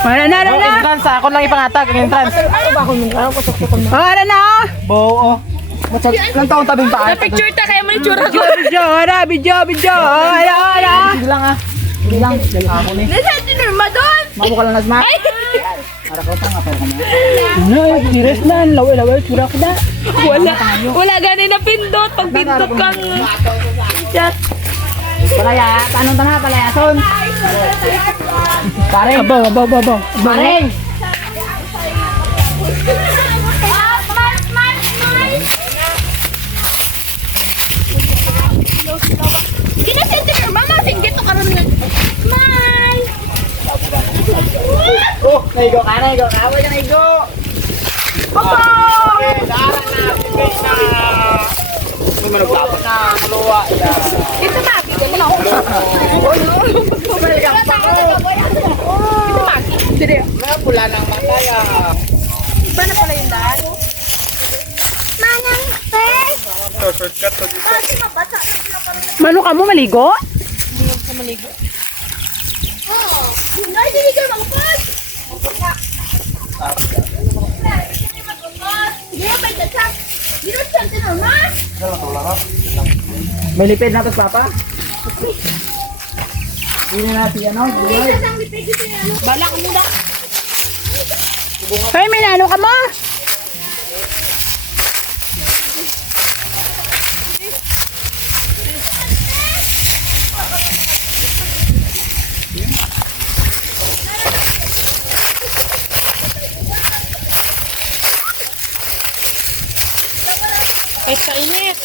Wala na, wala na. Entrance, ako lang ipangatag ang entrance. Wala na, oh. Bo, ilang taon tabing paa? Picture ta kayo mo ni tsura ko. Video, wala, video. Wala, wala. Sige lang ah. Sige lang. Ako ni. Nasaan si Norma doon? Mamo ka lang na smack. Ay! Para ko tanga pa kamo. Ano, serious na. Laway, tsura ko na. Wala gani na pindot. Pag pindot kang chat. Palaya, tanong tanga palayason. Pare. Abaw. Pare. Ginasin si Norma. Masinggit to karon nga. Smile! Oh, naigo ka. Wala ka naigo. Papa! Okay, darang na. Bigay na. May managlapat na. Kaluwa. Ito na. Bigyan mo na ako. Bumalik ang pako. Ito Maki. Dire. May pula ng mataya. Iba na pala yung daan. Manang face! Shortcut to dito. Bakit mabasa? Mano ka mo, maligo? Hindi sa maligo. Oh! Ay, hindi ka magpapag! Hindi ba ito siya? Hindi ba siya tinurma? May lipid na to, Papa. Hindi na natin ano. Hindi siya sang lipid ito yung ano. Balak mo na. Hoy, may nano ka mo? Ay, kainit.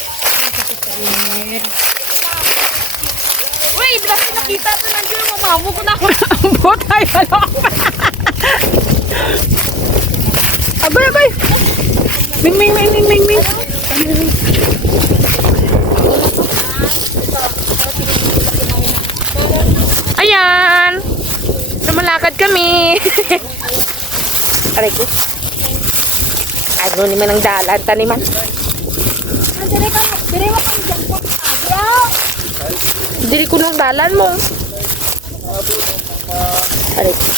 Uy, bakit nakita ito nandiyo yung mamamu ko na ako. Butay, ano ka pa? Abay. Ming. Ayan! Lumalakad kami. Aray ko. Ano naman ang dalan, taniman. Diri ko nung dalan mo. Aray ko.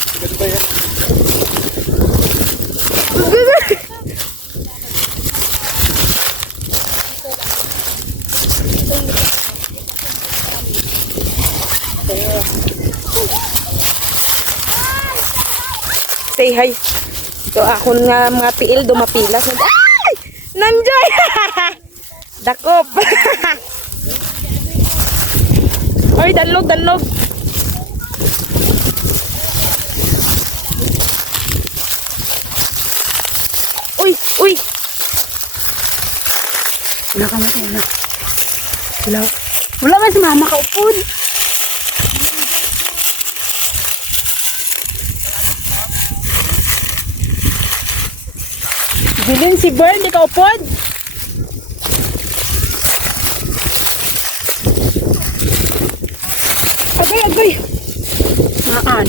Say hi. So ako nga mga piil dumapilas. Ay! Nandiyan! Dakop. Oy, danlog. Uy. Wala ka mo, Wala ba si mama ka upod? Bilin si Bern, di ka upod? Agay. Maan.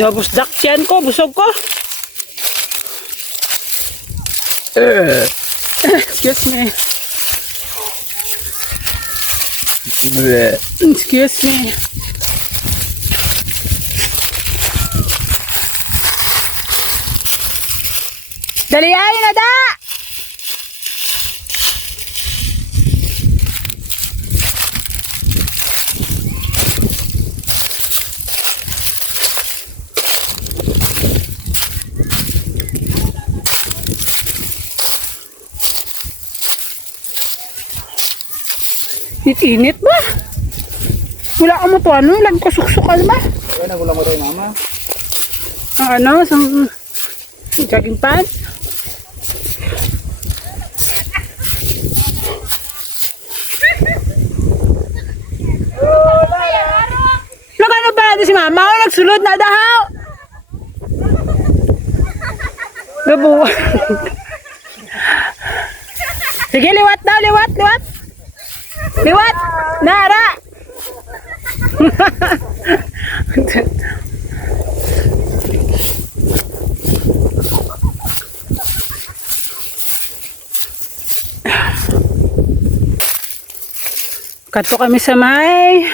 Nabusdak yan ko, busog ko. Excuse me. Excuse me. Dali ay na da! Init ba? Wala ka mo to ano? Lagkasuksukal ba? Wala na gulang mo rin, Mama. Ang ano? Sang jogging pants? Nagano ba natin si Mama? O nagsulod na dahaw? Gabuwa. Sige, liwat daw, liwat. Liwat! Nara! Kato kami sa may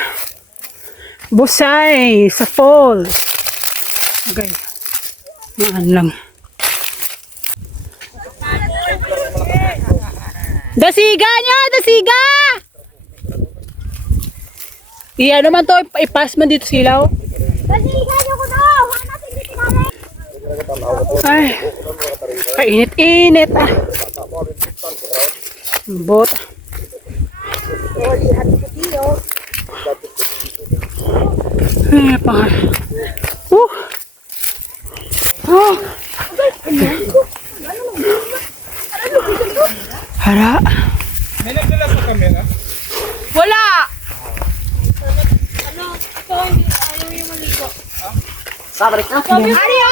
Busay sa falls. Okay. Maan lang. Dasiga nyo! Dasiga! Iya naman to, ipas man dito silaw. Dasiga nyo ko no! Hanapin dito namin! Ay, kainit-init ah. Bot. Ay, pa. Oh. Hara. May nagdala sa kamera? Wala!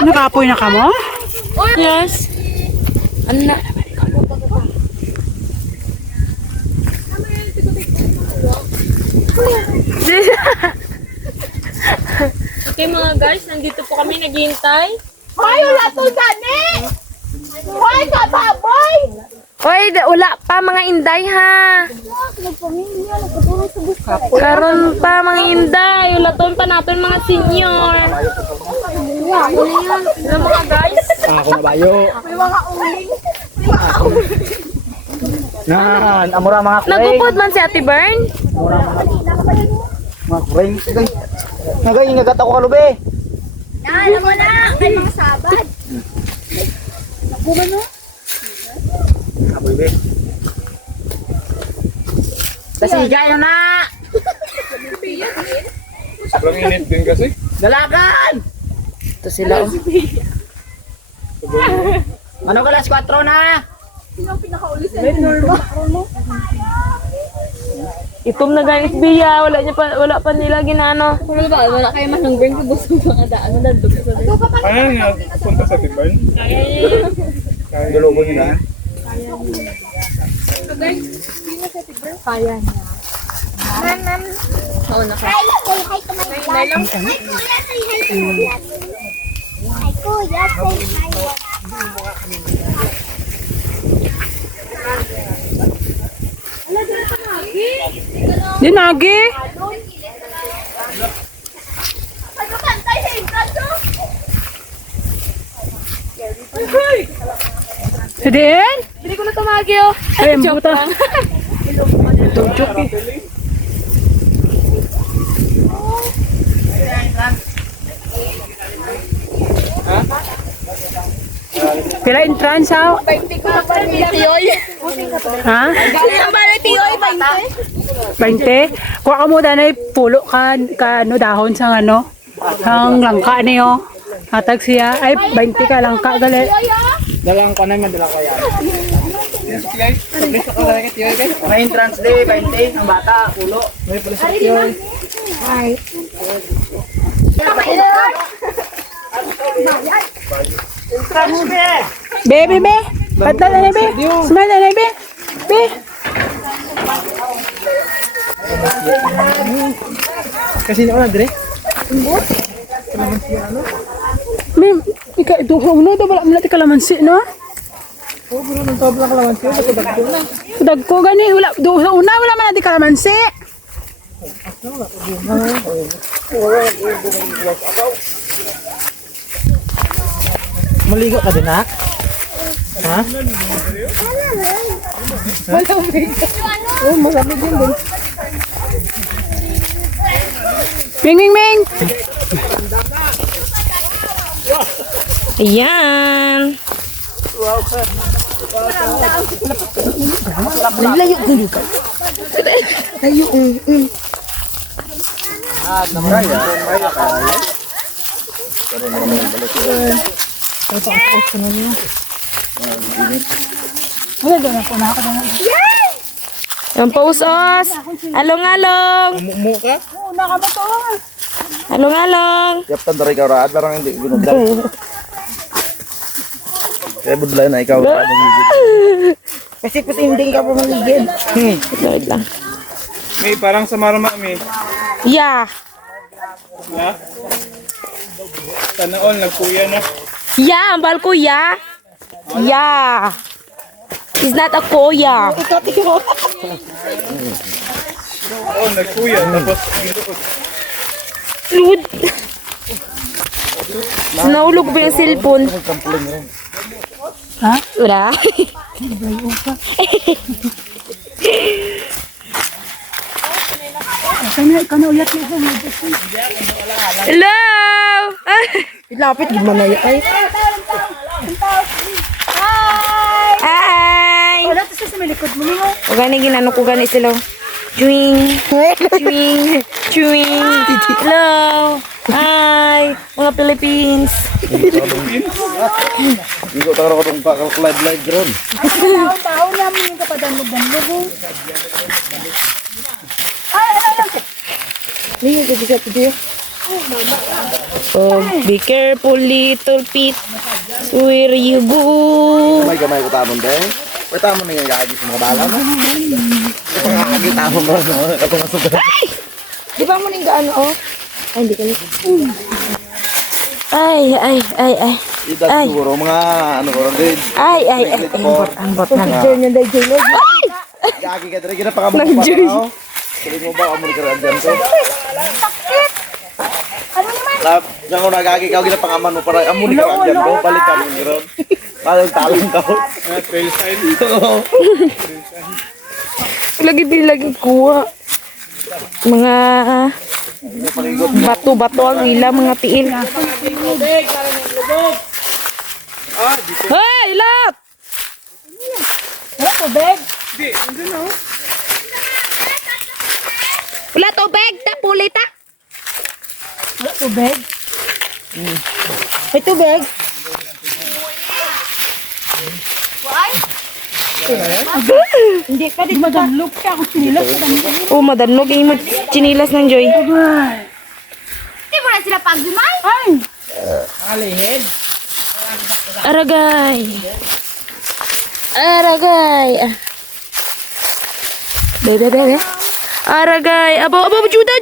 Nakapoy na ka mo? Yes. Ano na? Okay mga guys, nandito po kami naghihintay. Hoy, wala to gani! Hoy, kababoy! Oy, wala pa mga inday ha. Nagpamilya, nagpatuloy sa gusto. Karon pa mga inday, ulaton pa natin mga senior. Ano mga guys? Ako na bayo. May mga uling. Nan, amura mga kureng. Nagupod man si Ate Bern. Mga kureng. Nagay, ngagat ako kalube. Alam mo na, may mga sabad. Nakuha no? Kalube. Dasigay na na! Sobrang init din kasi. Dalagan! Ito sila. Ano ka las 4 na? Itom na guys, Bia. Wala pa nila ginano. Wala kayo man ng bring ko gusto mga daan na nandun sa Kaya nga, punta sa Tiban. Dulugo nila. Hi, hi to my vlog. Hi, kuya, say hi to my vlog. Hi, kuya, say hi. Dinagi. Ano kantay sa intraso? Din? Hindi ko na tumagi oh. Ay, ang buta. Joke eh. Pila entrance ha? 20 ko na ba ni Tiyoy? Ha? Galing ang ba ni Tiyoy? 20? Kuha ka mo na pulo ka ano, dahon sa ano? Ang langka niyo. Hatag siya. Ay, 20 ka langka gali. Dalang ka naman, dala ko yan. Yes, guys. Pablis ako talaga tiyo, guys. May entrance day, 20. Ang bata, pulo. May pulis ako tiyo. Be. Patla na be. Smile na be. Be. Kasi na ako Dre. Mim, ika duhong no do wala man ti kalamansi no? Oo, pero nang tawag ka lawan tiyo, nagdag ko na. Dagko gani wala duhong una wala man ti kalamansi. Maligo ka din, ha? Ha? Ming. Ayan. Yung pausos. Along-along. Mumu ka? Along-along. Kapten dari kau raat barang hindi ginugdan. Kaya budlay na ikaw raat magigit. Kasi pusinding ka pa maligid. Wait lang. May parang sa marama, may. Yeah. Ha? Sana all, nagkuya na. Yeah, ang bal kuya. Yeah. He's not a kuya. Oo, nagkuya. Tapos, giluod. Lud. Naulog ba yung cellphone? Ha? Wala. Kana uyat na sa Hello! Lapit, di man na yun. Hi! Wala to sa likod mo mo. O gani ginano ko gani sila. Chewing. Chewing. Chewing. Hello. Hi. Mga Philippines. Hindi ko taro ko itong live ron. Tao namin yung kapadanlog ng lubo. Oh, be careful, little Pete. Where you go? May gamay ko tamon din. May tamon na yung gagi sa mga bala mo. Pangakagi tamon mo. Ako nga sugat. Di ba mo ning gaano oh? Ay, hindi ka na. Ay. Idag siguro mga ano ko ron din. Ay. Ambot na. Gagi ka dito. Kinapakamu ko pa ako. Sabi mo ba ako ka dyan to? Diyan ko nagagi ka. Ginapangaman mo para amuli ka dyan to. Balik ka mo ron. Talang ka. Trail sign. Lagi kuha. Mga bato-bato ang ila, mga tiil. Hey, lot! Wala tubig. Wala tubig, tapuli ta. Wala tubig. May tubig. Hindi ka di madalog ka ako sinilas sa dami. Oh, madanog yung chinilas ng Joy. Ay. Hindi mo na sila pagdumay. Ay. Aragay. Bebe. Aragay. Abo, juda.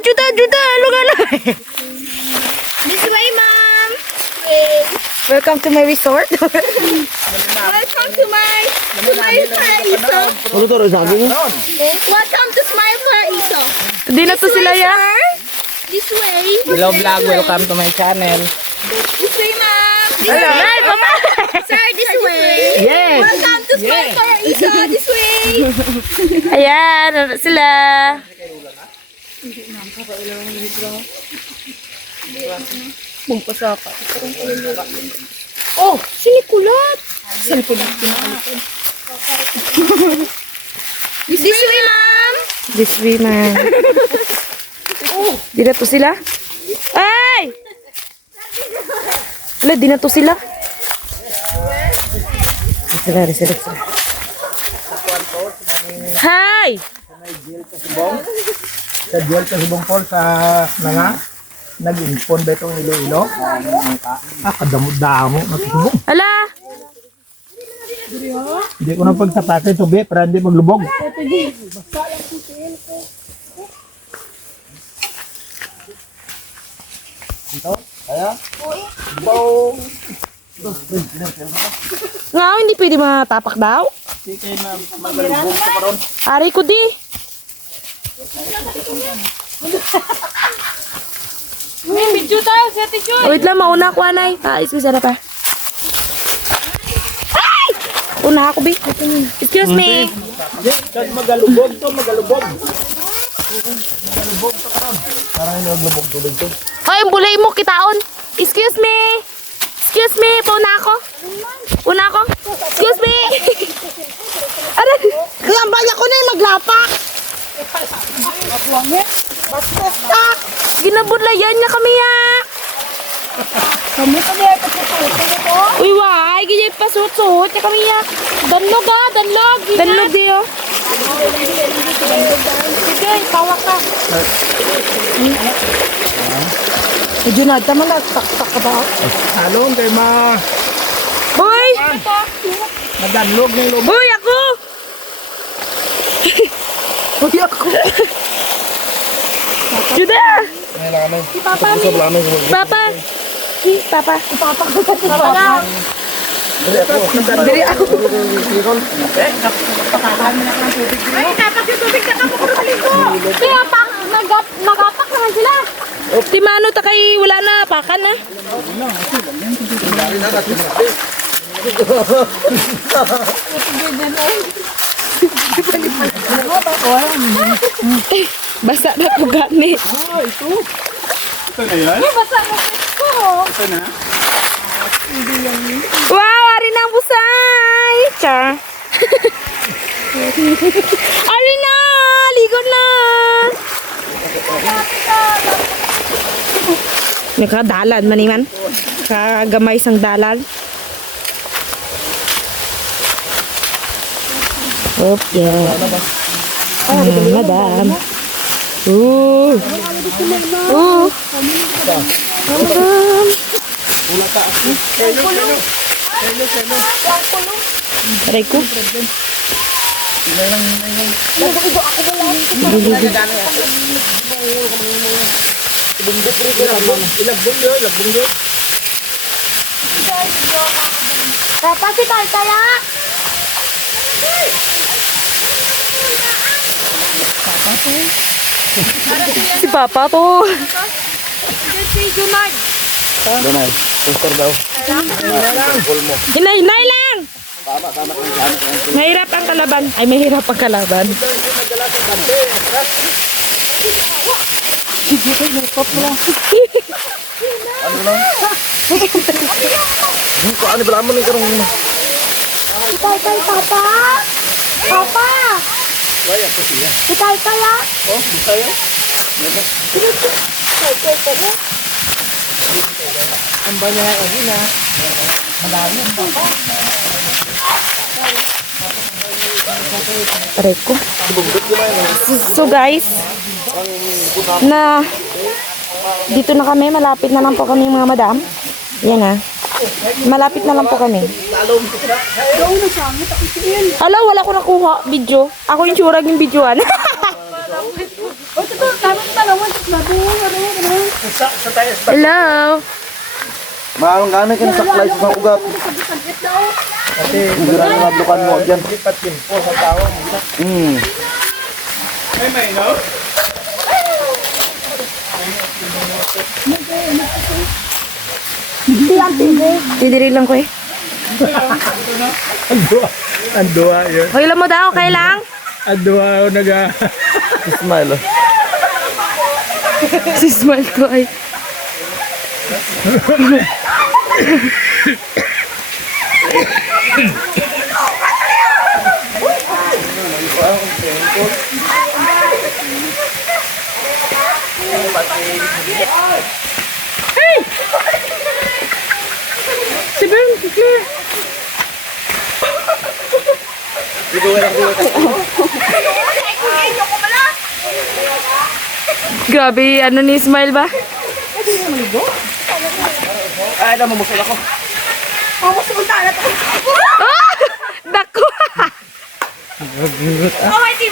Lugala. This way, mom. Welcome to my resort. Welcome to my Paraiso. Ano to rin sabi mo? Welcome to Smile Paraiso. Di na to sila ya. This way. Hello vlog, welcome to my channel. This way, mom. Hello. Hi, papa. Sir, this way. Yes! Welcome to Smile Paraiso. This way. Ayan, ano sila. Oh, sinikulot. This way, ma'am. This way, man. Di na to sila. Ay! Wala, di na to sila. Sila. Hi! Sa Duel sa Subong Falls sa Nanga, nag-impon ba itong Iloilo? Kadamot-damo. Natusubong. Ala! Hindi ko na pagsapakin ito, be, para hindi maglubog. Nga, hindi pwede matapak daw. Ari ko di. Wait lang, mauna ako, anay. Excuse na pa. Ay! Una ako, bi. Excuse me. Magalubog to, magalubog. Hoy, ang bulay mo, kitaon. Excuse me. Excuse me, pauna ako. Una ako. Excuse me. Aray. Kaya ang baya ko na yung maglapak. Ginabudlayan niya kami ya. Kami pa niya ito. Uy, why? Gijay pa suot-suot niya kami ya. Danlog ah, danlog. Danlog di oh. Sige, tawak ka. Medyo na, tama na, tak ka ba? Halong kay ma. Boy! Madanlog ng lubog. Boy, ako! Uy ako. Juda! Papa. Papa! Papa! Ipapak ko sa papa. Diri ako. Ay, tapak yung tubig na kamo ko maligo. Kaya pak, nagapak naman sila. Di mano ta kay wala na pakan na. Basa na ko gani. Ito na yan? Basta mo ko. Ito na? Wow, ari na ang busay. Char. Ari na, ligo na. Nakadalan maniman. Kagamay sang dalan. Oh, yeah. Madam. Madam. Aray ko. Papa, si Taya. Si Papa to. Si Junard. Donay, poster daw. Hinay lang! Mahirap ang kalaban. Ay, mahirap ang kalaban. Kung ano ba naman yung karong... Si Taya, Papa. Papa. Si Taya. Oh, tayo? Ang banya lagi na. Aray ko. So guys, na dito na kami, malapit na lang po kami mga madam. Yan na. Malapit na lang po kami. Ala, wala ko nakuha video. Ako yung surag yung videoan. Hello. Maalang gano'n ka nasaklay sa mga ugat. Kasi bigyan na nablukan mo dyan. May mainom? Didiri lang ko eh. Ang duwa yun. Okay lang mo daw, okay lang? Ang duwa naga... Smile. Si smile ko ay. Hey! Si Ben, grabe, ano ni Smile ba? Ay, ito, mamusul ako. Ah! Dako!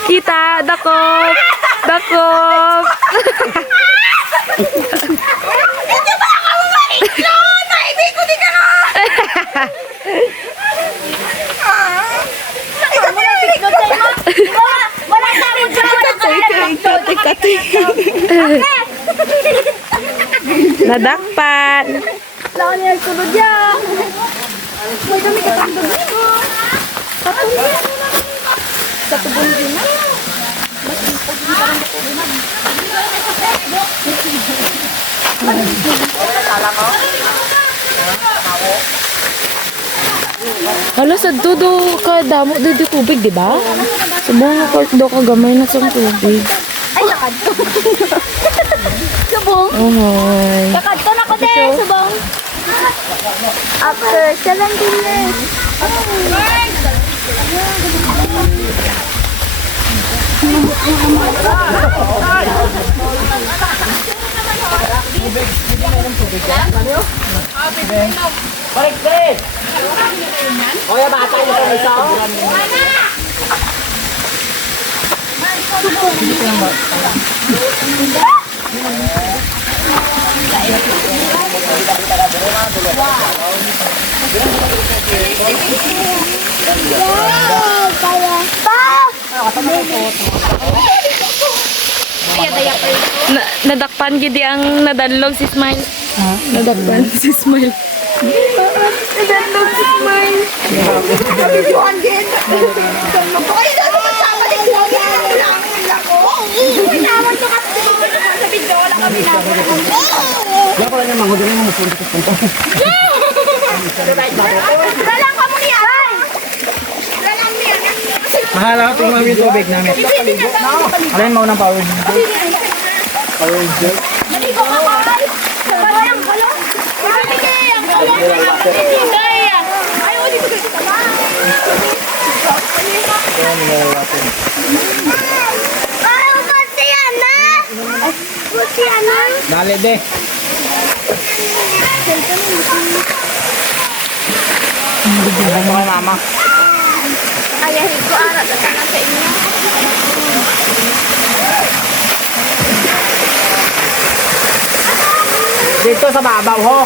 Kita, dakop! Dakop! Wala sa amin dyan. Wala ka Kati-kati. Nadakpan. Wala niya yung sunod niya. May dami ka tandog dito. Sa tubong din na. Hala, sa dudo ka damo dudo tubig, di ba? Sa mga court do ka gamay na sa tubig. Ay, lakad to. Subong. Ohoy. Lakad to na ko din, subong. After 17 years. Nadakpan gid ang nadalog si Smile. Nadakpan si Smile. Nadalog si Smile. Mahal ako tingnan mo yung tubig namin. Alin mo ng power ninja? Power ninja? Maligo ka, Carl! Sabay ang balon! Ibigay ang balon na nagbibigay! Ayaw, dito dito ka ba? Ayaw, kasi yan na! Kasi yan na! Dali de. Ano kay mama? Ayahin ko, arat na lang sa inyo. Dito sa babaw ho.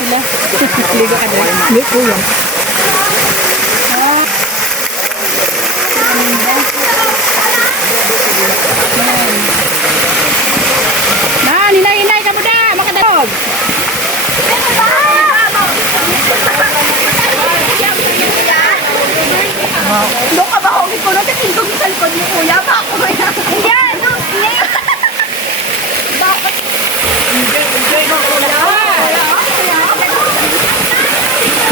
Ligo ka din. Hindi po yan. Na, ninay ka mo na, makadalog. Doon ka ba hongit ko? Nasa tindog sa likod ni Kuya. Bako mo yan. Yan!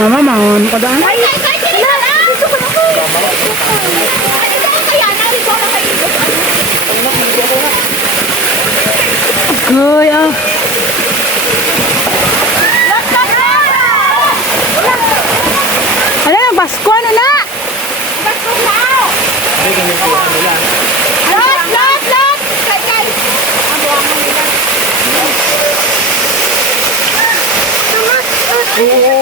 Mama, mahon ka daan. Ay, sila na! Dito ko na ko. Ano ba kaya? Nalito na kayo. Goy, ah. Ano na, Basko, ano na? Lot! Kay! Oo.